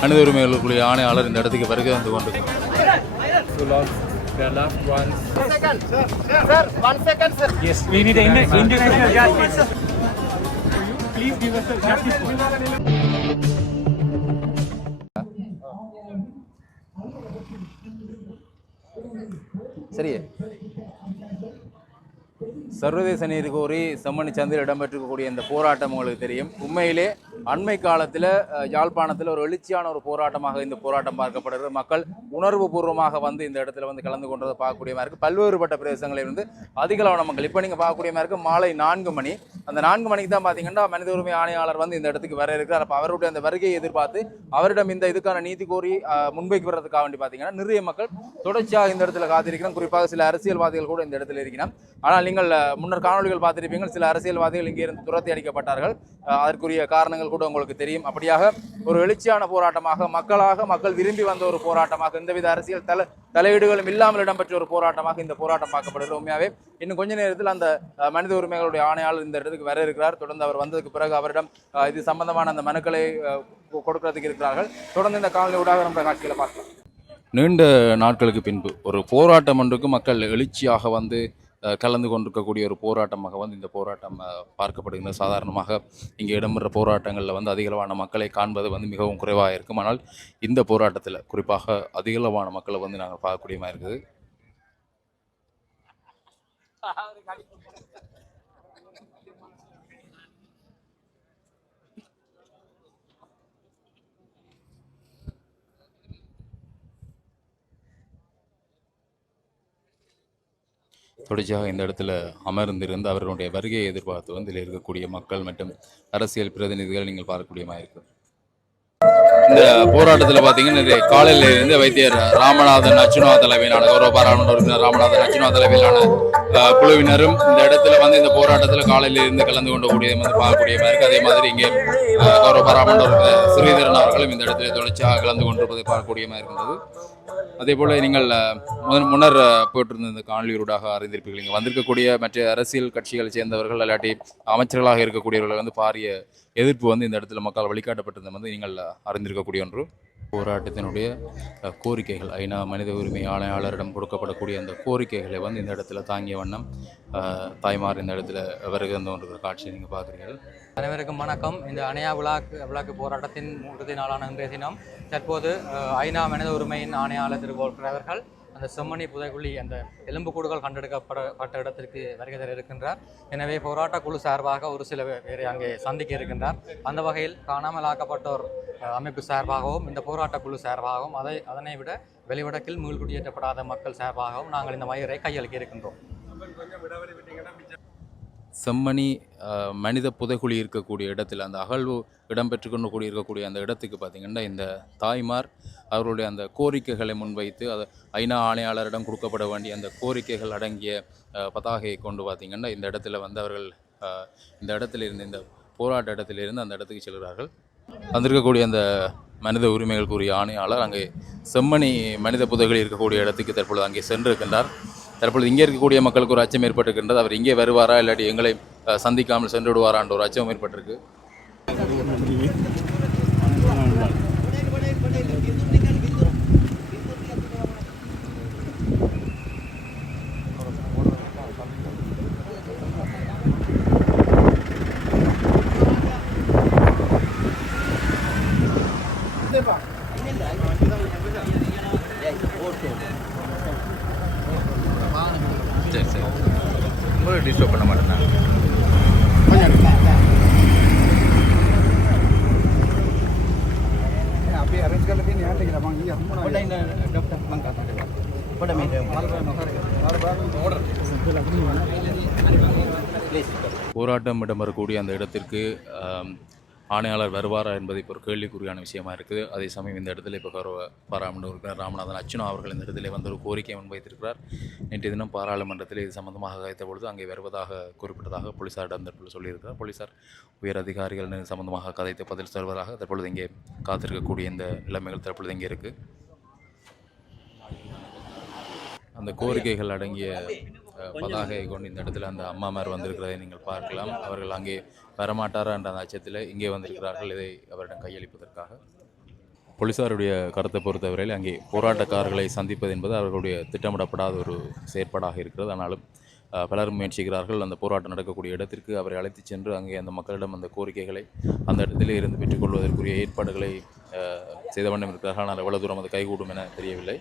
மனித உரிமைகளுக்குரிய ஆணையாளர் இந்த இடத்துக்கு வருகை வந்து கொண்டு to launch their loved ones. Second sir sir one second sir Yes, we need an international justice. Please give us a justice for it. சரி சர்வதேச நீதி கோரி செம்மணி சந்தையில் இடம்பெற்றிருக்கக்கூடிய இந்த போராட்டம் உங்களுக்கு தெரியும். உண்மையிலே அண்மை காலத்தில் யாழ்ப்பாணத்தில் ஒரு எழுச்சியான ஒரு போராட்டமாக இந்த போராட்டம் பார்க்கப்படுகிறது. மக்கள் உணர்வு பூர்வமாக வந்து இந்த இடத்துல வந்து கலந்து கொண்டதை பார்க்கக்கூடிய மாதிரி இருக்குது பல்வேறுபட்ட பிரதேசங்களில் இருந்து அதிகளவான மக்கள். இப்போ நீங்கள் பார்க்கக்கூடிய மாதிரி இருக்குது மாலை நான்கு மணி. அந்த நான்கு மணிக்கு தான் பார்த்தீங்கன்னா மனித உரிமை ஆணையாளர் வந்து இந்த இடத்துக்கு வர இருக்கிறார். அப்போ அவருடைய அந்த வருகையை எதிர்பார்த்து அவரிடம் இந்த இதுக்கான நீதி கோரி அஹ், முன்வைக்கு வர்றதுக்காக வேண்டி பார்த்தீங்கன்னா நிறைய மக்கள் தொடர்ச்சியாக இந்த இடத்துல காத்திருக்கிறோம். குறிப்பாக சில அரசியல்வாதிகள் கூட இந்த இடத்துல இருக்கிறோம் ஆனால் நீங்கள் முன்னர் காணொளிகள் பார்த்திருப்பீங்க சில அரசியல்வாதிகள் இங்கே இருந்து துரத்தி அடிக்கப்பட்டார்கள். அதற்குரிய காரணங்கள் கூட உங்களுக்கு தெரியும். அப்படியாக ஒரு எழுச்சியான போராட்டமாக மக்களாக மக்கள் விரும்பி வந்த ஒரு போராட்டமாக எந்தவித அரசியல் தலை தலையீடுகளும் இல்லாமல் இடம்பெற்ற ஒரு போராட்டமாக இந்த போராட்டம் பார்க்கப்படுகிறது. உண்மையாகவே இன்னும் கொஞ்ச நேரத்தில் அந்த மனித உரிமைகளுடைய ஆணையாளர் இந்த இடத்துக்கு வர இருக்கிறார். தொடர்ந்து அவர் வந்ததுக்கு பிறகு அவரிடம் இது சம்பந்தமான அந்த மனுக்களை கொடுக்கறதுக்கு இருக்கிறார்கள். தொடர்ந்து இந்த காலநிலை ஊடாக நம்ம காட்சிகளை பார்க்கலாம். நீண்ட நாட்களுக்கு பின்பு ஒரு போராட்டம் ஒன்றுக்கு மக்கள் எழுச்சியாக வந்து கலந்து கொண்டிருக்கக்கூடிய ஒரு போராட்டமாக வந்து இந்த போராட்டம் பார்க்கப்படுகிறது சாதாரணமாக இங்கே இடம்பெற போராட்டங்களில் வந்து அதிகளவான மக்களை காண்பது வந்து மிகவும் குறைவாக இருக்கும். ஆனால் இந்த போராட்டத்தில் குறிப்பாக அதிகளவான மக்களை வந்து நாங்கள் பார்க்கக்கூடியமாக இருக்குது. தொடர்ச்சியாக இந்த இடத்துல அமர்ந்திருந்து அவர்களுடைய வருகையை எதிர்பார்த்து வந்து இதில் இருக்கக்கூடிய மக்கள் மற்றும் அரசியல் பிரதிநிதிகள் நீங்கள் பார்க்கக்கூடிய மாதிரி இருக்கு. இந்த போராட்டத்தில் பார்த்தீங்கன்னா நிறைய காலையில இருந்து வைத்தியர் ராமநாதன் அச்சுனா தலைமையிலான கௌரவ பாராளுமன்ற உறுப்பினர் ராமநாதன் அச்சுனா தலைமையிலான குழுவினரும் இந்த இடத்துல வந்து இந்த போராட்டத்தில் காலையில இருந்து கலந்து கொண்டக்கூடிய வந்து பார்க்கக்கூடிய மாதிரி அதே மாதிரி இங்கே கௌரவ பாராளுமன்ற ஸ்ரீதரன் அவர்களும் இந்த இடத்துல தொடர்ச்சியாக கலந்து கொண்டிருப்பதை பார்க்கக்கூடிய மாதிரி இருந்தது. அதே போல நீங்கள் முதன் முன்னர் அஹ், இந்த காணொலியூடாக அறிந்திருப்பீர்கள். இங்கே வந்திருக்கக்கூடிய மற்ற அரசியல் கட்சிகளை சேர்ந்தவர்கள் இல்லாட்டி அமைச்சர்களாக இருக்கக்கூடியவர்கள் வந்து பாரிய எதிர்ப்பு வந்து இந்த இடத்துல மக்கள் வழிகாட்டப்பட்டிருந்த வந்து நீங்கள் அறிந்திருக்கக்கூடிய ஒன்று. போராட்டத்தினுடைய கோரிக்கைகள். ஐநா மனித உரிமை ஆணையாளரிடம் கொடுக்கப்படக்கூடிய அந்த கோரிக்கைகளை வந்து இந்த இடத்துல தாங்கிய வண்ணம் தாய்மார் இந்த இடத்துல வருகை வந்து காட்சியை நீங்கள் பார்க்குறீர்கள். அனைவருக்கும் வணக்கம். இந்த அணையா விழாக்கு விளாக்கு போராட்டத்தின் இறுதி நாளான இன்றைய தினம் தற்போது ஐநா மனித உரிமையின் ஆணையாளர் திரு வோல்கர் அவர்கள் அந்த செம்மணி புதைக்குழி அந்த எலும்புக்கூடுகள் கண்டெடுக்கப்படப்பட்ட இடத்திற்கு வருகை தர இருக்கின்றார். எனவே போராட்ட குழு சார்பாக ஒரு சில பேரை அங்கே சந்திக்க இருக்கின்றார். அந்த வகையில் காணாமல் ஆக்கப்பட்டோர் அமைப்பு சார்பாகவும் இந்த போராட்ட குழு சார்பாகவும் அதை அதனை விட வெளிவடக்கில் மீள்குடியேற்றப்படாத மக்கள் சார்பாகவும் நாங்கள் இந்த மயிரை கையளிக்க இருக்கின்றோம். செம்மணி மனித புதைக்குழி இருக்கக்கூடிய இடத்தில் அந்த அகழ்வு இடம்பெற்று கொண்டு கூடி இருக்கக்கூடிய அந்த இடத்துக்கு பார்த்திங்கன்னா இந்த தாய்மார் அவர்களுடைய அந்த கோரிக்கைகளை முன்வைத்து அதை ஐநா ஆணையாளரிடம் கொடுக்கப்பட வேண்டிய அந்த கோரிக்கைகள் அடங்கிய பதாகையை கொண்டு பார்த்திங்கன்னா இந்த இடத்துல வந்து அவர்கள் இந்த இடத்துல இருந்து இந்த போராட்ட இடத்துல இருந்து அந்த இடத்துக்கு செல்கிறார்கள். வந்திருக்கக்கூடிய அந்த மனித உரிமைகளுக்குரிய ஆணையாளர் அங்கே செம்மணி மனித புதைகள் இருக்கக்கூடிய இடத்துக்கு தற்பொழுது அங்கே சென்றிருக்கின்றார். தற்பொழுது இங்கே இருக்கக்கூடிய மக்களுக்கு ஒரு அச்சம் ஏற்பட்டிருக்கின்றது. அவர் இங்கே வருவாரா இல்லாட்டி எங்களை சந்திக்காமல் சென்று விடுவாரான்ற ஒரு அச்சம் ஏற்பட்டிருக்கு. யாரும் டிஸ்டர்ப் பண்ண மாட்டேன் அப்படியே அரேஞ்ச் கல்ல போய் நேரத்தில் வாங்க இங்கே போராட்டம் இடம்பெறக்கூடிய அந்த இடத்திற்கு ஆணையாளர் வருவாரா என்பது இப்போ ஒரு கேள்விக்குறியான விஷயமா இருக்குது. அதே சமயம் இந்த இடத்துல இப்போ கௌரவ பாராளுமன்ற உறுப்பினர் ராமநாதன் அச்சுனா அவர்கள் இந்த இடத்துல வந்து ஒரு கோரிக்கையை முன்வைத்திருக்கிறார். நேற்று தினம் பாராளுமன்றத்தில் இது சம்பந்தமாக கதைத்த பொழுது அங்கே வருவதாக குறிப்பிட்டதாக போலீசாரிடம் தற்பொழுது சொல்லியிருக்கிறார். போலீசார் உயர் அதிகாரிகள் சம்பந்தமாக கதைத்து பதில் சொல்வதாக தற்பொழுது இங்கே காத்திருக்கக்கூடிய இந்த நிலைமைகள் தற்பொழுது இங்கே இருக்குது அந்த கோரிக்கைகள் அடங்கிய பதாகையை கொண்டு இந்த இடத்துல அந்த அம்மாமார் வந்திருக்கிறதை நீங்கள் பார்க்கலாம். அவர்கள் அங்கே வரமாட்டாரா என்ற அந்த அச்சத்தில் இங்கே வந்திருக்கிறார்கள். இதை அவரிடம் கையளிப்பதற்காக. போலீசாருடைய கருத்தை பொறுத்தவரையில் அங்கே போராட்டக்காரர்களை சந்திப்பது என்பது அவர்களுடைய திட்டமிடப்படாத ஒரு செயற்பாடாக இருக்கிறது. ஆனாலும் பலர் பலரும் முயற்சிக்கிறார்கள். அந்த போராட்டம் நடக்கக்கூடிய இடத்திற்கு அவரை அழைத்துச் சென்று அங்கே அந்த மக்களிடம் அந்த கோரிக்கைகளை அந்த இடத்திலே இருந்து பெற்றுக்கொள்வதற்குரிய ஏற்பாடுகளை செய்த வண்ணம் இருக்கிறார்கள். ஆனால் எவ்வளவு தூரம் அது கைகூடும் என தெரியவில்லை.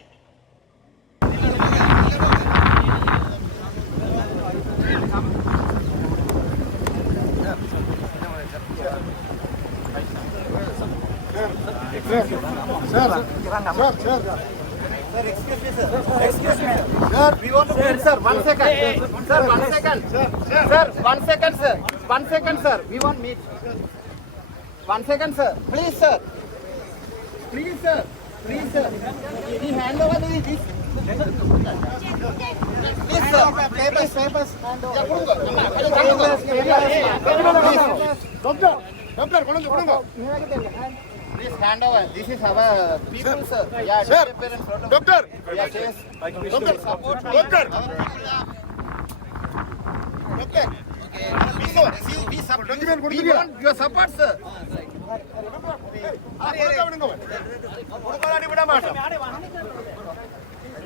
Please, sir. Please, sir. Please, sir. We hand over this. Please, sir. Papers, papers. Hand over. Papers, papers. Doctor, doctor, கொடுங்க, கொடுங்க. Please hand over. This is our people, sir. Yeah, sir. Doctor. Yeah, yes. Doctor, support. Doctor. Doctor. We so, see, we support. We want your support, sir. கொடுக்காடி விட மாட்டோம் அங்க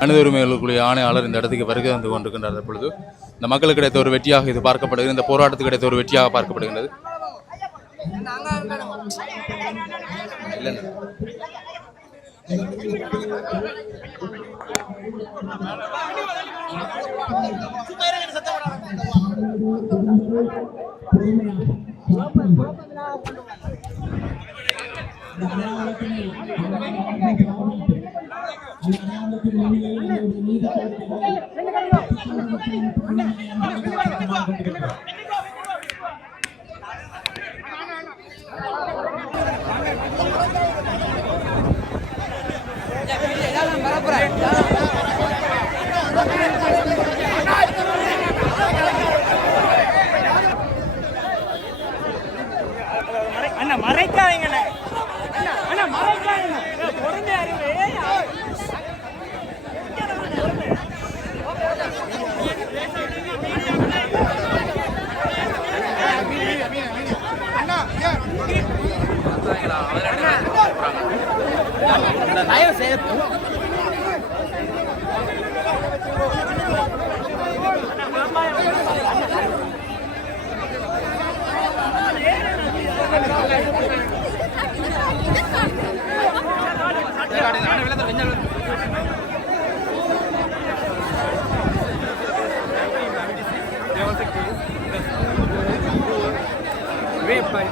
மனித உரிமைகளுக்குரிய ஆணையாளர் இந்த இடத்துக்கு வருகை வந்து கொண்டிருக்கின்றார். பொழுது இந்த மக்களுக்கு கிடைத்த ஒரு வெற்றியாக இது பார்க்கப்படுகிறது. இந்த போராட்டத்துக்கு கிடைத்த ஒரு வெற்றியாக பார்க்கப்படுகின்றது. இல்லைண்ணா. தயவு செய்து Vem, pai.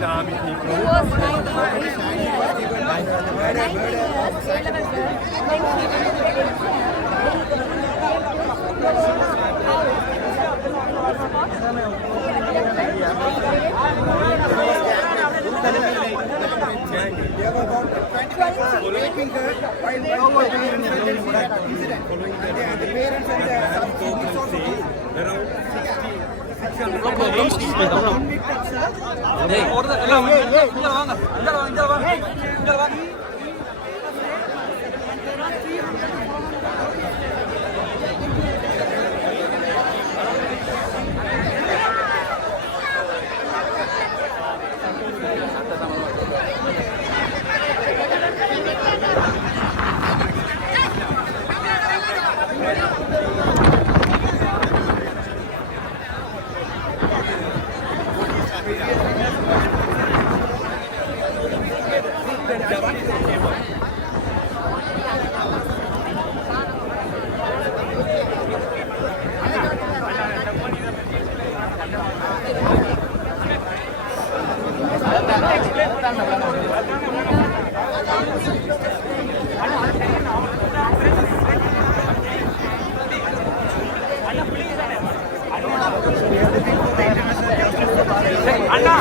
வாங்க Obrigado. அண்ணா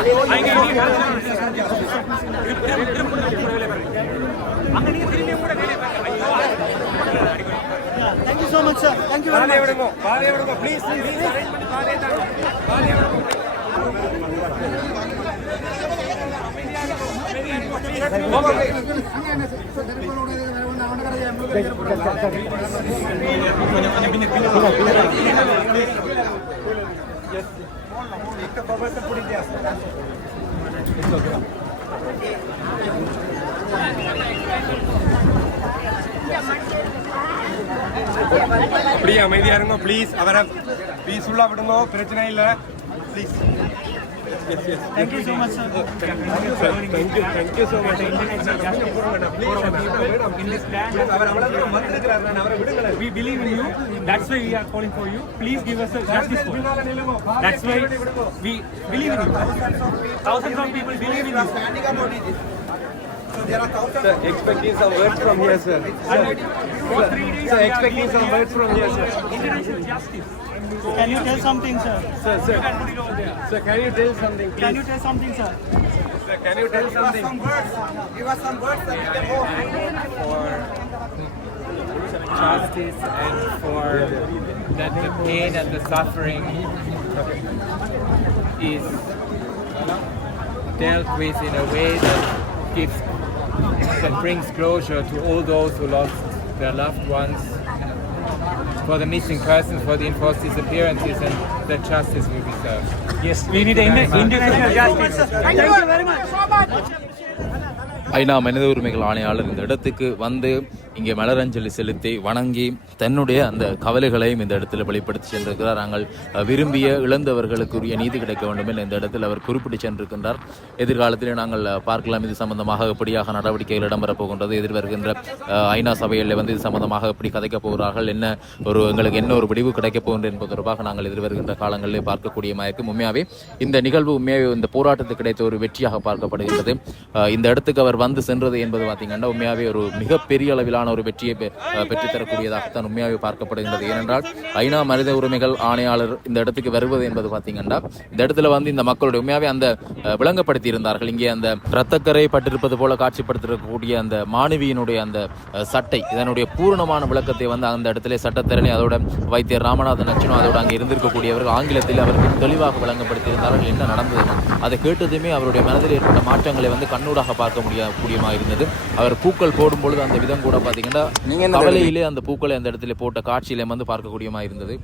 பாதையை விடுங்க. பாதையை விடுங்க. ப்ளீஸ் ப்ளீஸ் அரேஞ்ச் பண்ணி பாதையை தாங்க. பாதையை விடுங்க. அப்படியே அமைதியா இருங்க ப்ளீஸ் அவரை பீஸ்ஃபுல்லா விடுங்க பிரச்சனை இல்ல please thank you so much sir thank you thank you so much அவர் அவ்வளவு வந்திருக்கிறார் நான் அவரை விடுங்களேன் We believe in you. That's why we are calling for you. Please give us a justice for us. That's why we believe in you. Thousands of people believe in you. Sir, expecting some words from here, sir. For three days, Sir, expecting some words from here, sir. international justice. Can you tell something, sir? Sir, sir, can put it over there. sir, can you tell something, Can you tell something, sir? Sir, can you tell something? Give us some words. Give us some words that we can hope. For justice and for that the pain and the suffering is dealt with in a way that gives that brings closure to all those who lost their loved ones for the missing persons for the enforced disappearances and that justice will be served Yes, we need international justice. Thank you very much. ஐநா மனித உரிமைகள் ஆணையாளர் இந்த இடத்துக்கு வந்து இங்கே மலரஞ்சலி செலுத்தி வணங்கி தன்னுடைய அந்த கவலைகளையும் இந்த இடத்துல வெளிப்படுத்தி சென்றிருக்கிறார். நாங்கள் விரும்பிய இழந்தவர்களுக்குரிய நீதி கிடைக்க வேண்டும் என இந்த இடத்தில் அவர் குறிப்பிட்டு சென்றிருக்கின்றார். எதிர்காலத்தில் நாங்கள் பார்க்கலாம் இது சம்பந்தமாக எப்படியாக நடவடிக்கைகள் இடம்பெறப் போகின்றது எதிர்வருகின்ற ஐநா சபையில் வந்து இது சம்பந்தமாக எப்படி கதைக்கப் போகிறார்கள் என்ன ஒரு எங்களுக்கு என்ன ஒரு விடிவு கிடைக்கப் போகின்றது என்பது தொடர்பாக நாங்கள் எதிர்வருகின்ற காலங்களில் பார்க்கக்கூடிய இருக்கும் உண்மையாகவே இந்த நிகழ்வு உண்மையாகவே இந்த போராட்டத்துக்கு கிடைத்த ஒரு வெற்றியாக பார்க்கப்படுகின்றது. இந்த இடத்துக்கு அவர் வந்து சென்றது என்பது பார்த்தீங்கன்னா உண்மையாகவே ஒரு மிகப்பெரிய அளவிலான ஒரு வெற்றியை பெ- பெற்றுத்தரக்கூடியதாகத்தான் உண்மையாகவே பார்க்கப்படுகின்றது. ஏனென்றால் ஐநா மனித உரிமைகள் ஆணையாளர் இந்த இடத்துக்கு வருவது என்பது பார்த்தீங்கன்னா இந்த இடத்துல வந்து இந்த மக்களுடைய உண்மையாகவே அந்த விளங்கப்படுத்தி இருந்தார்கள் இங்கே அந்த இரத்தக்கரை பட்டிருப்பது போல காட்சிப்படுத்திருக்கக்கூடிய அந்த மாணவியினுடைய அந்த சட்டை இதனுடைய பூரணமான விளக்கத்தை வந்து அந்த இடத்திலே சட்டத்திறனை அதோட வைத்தியர் ராமநாதன் அச்சனும் அதோட அங்கே இருந்திருக்கக்கூடியவர்கள் ஆங்கிலத்தில் அவருக்கு தெளிவாக விளங்கப்படுத்தியிருந்தார்கள். என்ன நடந்தது அதை கேட்டதுமே அவருடைய மனதில் ஏற்பட்ட மாற்றங்களை வந்து கண்ணூடாக பார்க்க முடிய கூடியமாக இருந்தது அவர் பூக்கள் போடும் பொழுது அந்த விதம் கூட பார்த்தீங்கன்னா கவலையிலே அந்த பூக்களை அந்த இடத்துல போட்ட காட்சியிலே வந்து பார்க்கக்கூடியமாக இருந்தது.